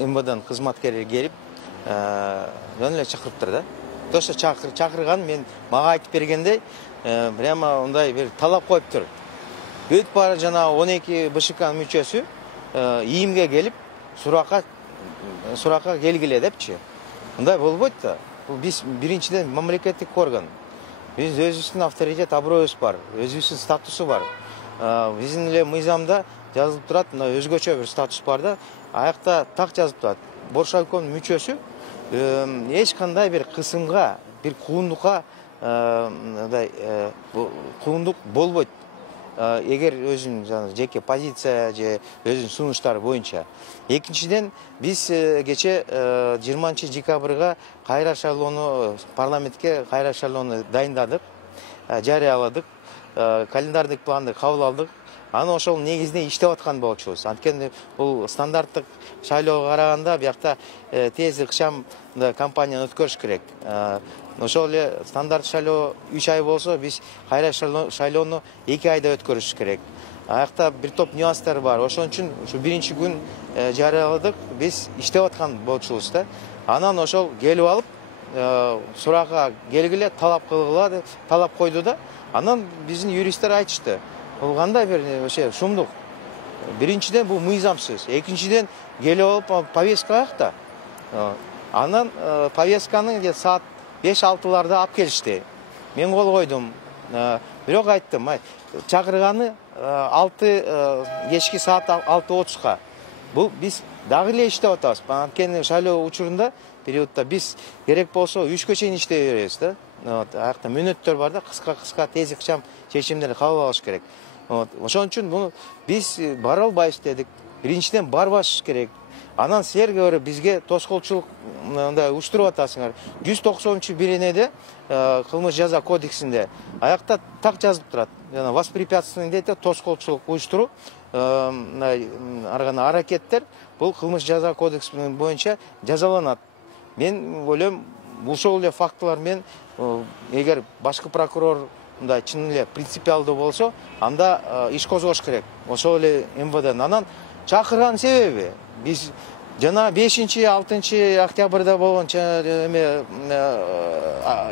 МВД'нын кызматкерлери келип, жөн эле чакырыптыр да. Тоша чакырган мен мага айтып бергендей, прямо мындай бир талап коюптур. Өтүп бара жана 12 БШК мүчөсү ийимге келип, суракка келгиле депчи. Мындай болбойт да. Бул биз биринчиден мамлекеттик орган. Биз өзүбүздүн авторитет, аброюбуз бар, өзүбүздүн статусу бар. Биздин эле мыйзамда жазылып турат, мына өзгөчө бир статус бар да. Аякта так жазылып турат. Боршайкомдун мүчөсү эч кандай бир кысымга, бир куундукка куундук болбойт. Эгер өзүнүн жеке позиция же өзүнүн сунуштары боюнча. Экинчиден, биз кече 20 декабрга кайра шайлоону, парламентке кайра шайлоону дайындадык, жарыяладык, календардык планды кабыл алдык. Аны ошол негизинде иштеп аткан болчубуз. Анткени бул стандарттык шайлоого караганда биякта тез ыкчам кампанияны өткөрүш керек. Ошол эле стандарт шайлоо 3 ай болсо, биз кайра шайлоону 2 айда өткөрүш керек. Аякта бир топ нюанстар бар. Ошон үчүн ушу биринчи күн жарыяладык, биз иштеп аткан болчубуз да. Анан ошол келип алып, суракка келгиле, талап кылгыла деп талап койду да. Анан биздин юристтер айтышты. Бул кандай бир шумдук. Биринчиден бул мыйзамсыз. Экинчиден келип алып повестка аякта. Анан повестканы саат 5-6ларда алып келишти. Мен кол койдум. Бирок айттым, чакырганы 6 кечки саат 6:30га. Бул биз дагы эле иштеп атабыз. Анткени шайлоо учурунда периодда биз керек болсо 3-кө чейин иштей беребиз да. Аякта мүнөттөр бар да, кыска тез ыкчам чечимдерди кабыл алыш керек. Ошон үчүн буну биз бара албайбыз дедик. Биринчиден барбаш керек. Анан силер көрө бизге тоскоолчулук мындай уштуруп атасыңар. 190-биренеде кылмыш жаза кодексинде аякта так жазылып турат. Жана воспрепятствование дейт, тоскоолчулук уштуруу, аракеттер бул кылмыш жаза кодексинин боюнча жазаланат. Мен ойлойм, ушул эле фактылар менен эгер башкы прокурор мындай чын эле принципиалдуу болсо, анда иш козгош керек. Ошол эле МВД. Анан чакырган себеби биз жана 5-6 октябрда болгон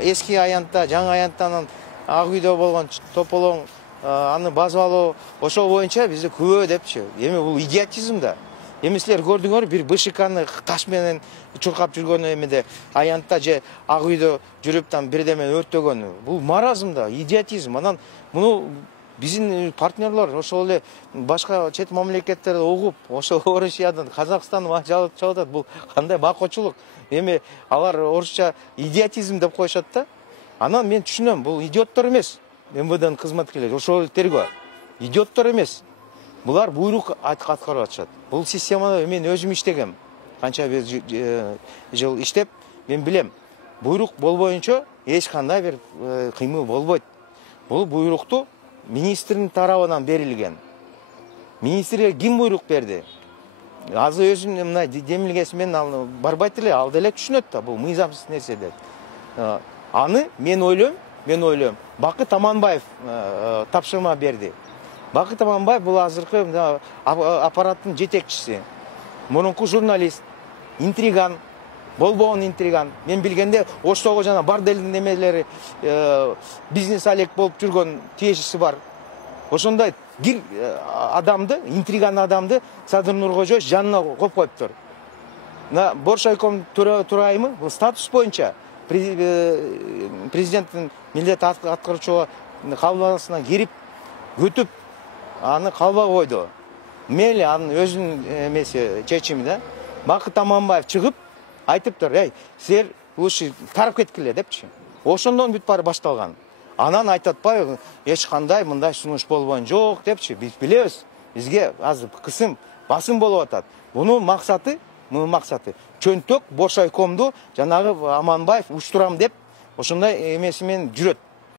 эски аянтта, жаңы аянттан Ак үйдө болгон тополоң аны басып алуу, ошол боюнча бизде күбө депчи. Эми бул идиотизм да. Эми силер көрдүңөр, бир БШКны таш менен чуркап жүргөнү, эмеде аянтта же Ак үйдө жүрүп бирдеме өрттөгөнү. Бул маразм да, идиотизм. Анан муну биздин партнерлор ошол эле башка чет мамлекеттерде угуп, ошо Орусиядан, Казакстандан жалып чыгат. Бул кандай макочулук. Эми алар орусча идиотизм деп коюшат да. Анан мен түшүнөм, бул идиоттор эмес. МВДнын кызматкерлери, ошол эле тергөө. Идиоттор эмес. Булар буйрук аткарып атышат. Бул системада мен өзүм иштегем. Канча бир жыл иштеп, мен билем. Буйрук болбоюнча эч кандай бир кыймыл болбойт. Бул буйрукту министрдин тарабынан берилген. Министрге ким буйрук берди? Азыр өзүм мына демилгеси менен барбайт эле, ал деле түшүнөт да, бул мыйзамсыз нерсе деп. Аны мен ойлойм, Бакыт Аманбаев тапшырма берди. Бакыт Аманбаев бул азыркы аппараттын жетекчиси. Мурунку журналист, интриган, болбогон интриган. Мен билгенде Оштогу жана Барделдин немелери бизнес алек болуп жүргөн тиешеси бар. Ошондой бир адамды, интриган адамды Садыр Нуркожоевич жанына коюп коюптур. На Боршайком турайымы бул статус боюнча президенттин милдет аткаруучу кабылбасына кирип өтүп аны калба койду. Мели анын өзүнүн эмеси чечими да. Бакыт Аманбаев чыгып айтыптыр, силер уши тарап кеткиле депчи. Ошондон бүт баары башталган. Анан айтып атпайбы, эч кандай мындай сунуш болбогон жок депчи. Биз билебиз. Бизге азыр кысым, басым болуп атат. Мунун максаты чөнтөк Боршайкомду жанагы Аманбаев уштурам деп ошондой эмеси менен жүрөт.